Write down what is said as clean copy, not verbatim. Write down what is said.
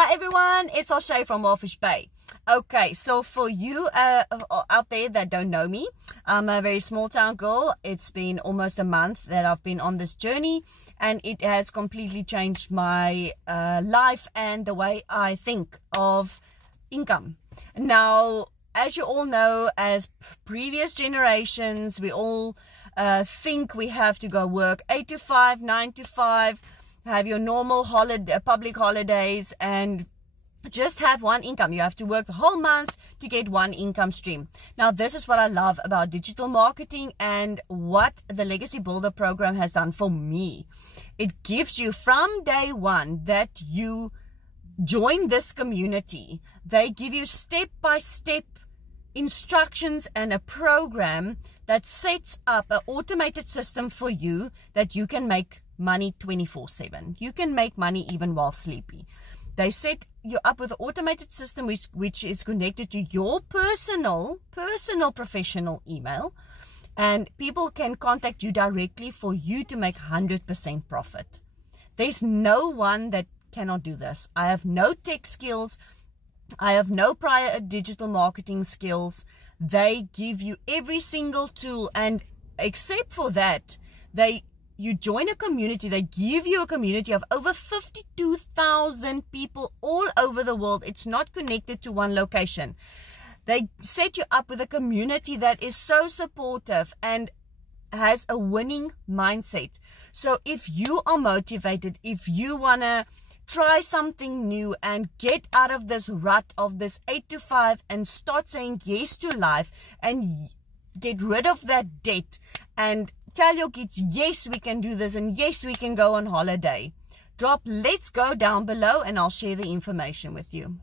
Hi everyone, it's O'Shea from Wellfish Bay. Okay, so for you out there that don't know me, I'm a very small town girl. It's been almost a month that I've been on this journey, and it has completely changed my life and the way I think of income. Now, as you all know, as previous generations, we all think we have to go work 8 to 5, 9 to 5, have your normal public holidays, and just have one income. You have to work the whole month to get one income stream. Now, this is what I love about digital marketing and what the Legacy Builder program has done for me. It gives you, from day one that you join this community, they give you step-by-step instructions and a program that sets up an automated system for you that you can make money 24/7. You can make money even while sleepy. They set you up with an automated system which is connected to your personal professional email, and people can contact you directly for you to make 100% profit. There's no one that cannot do this. I have no tech skills. I have no prior digital marketing skills. They give you every single tool, and except for that, you join a community. They give you a community of over 52,000 people all over the world. It's not connected to one location. They set you up with a community that is so supportive and has a winning mindset. So if you are motivated, if you want to try something new and get out of this rut of this 8 to 5 and start saying yes to life and get rid of that debt and tell your kids, yes, we can do this, and yes, we can go on holiday. Drop "let's go" down below and I'll share the information with you.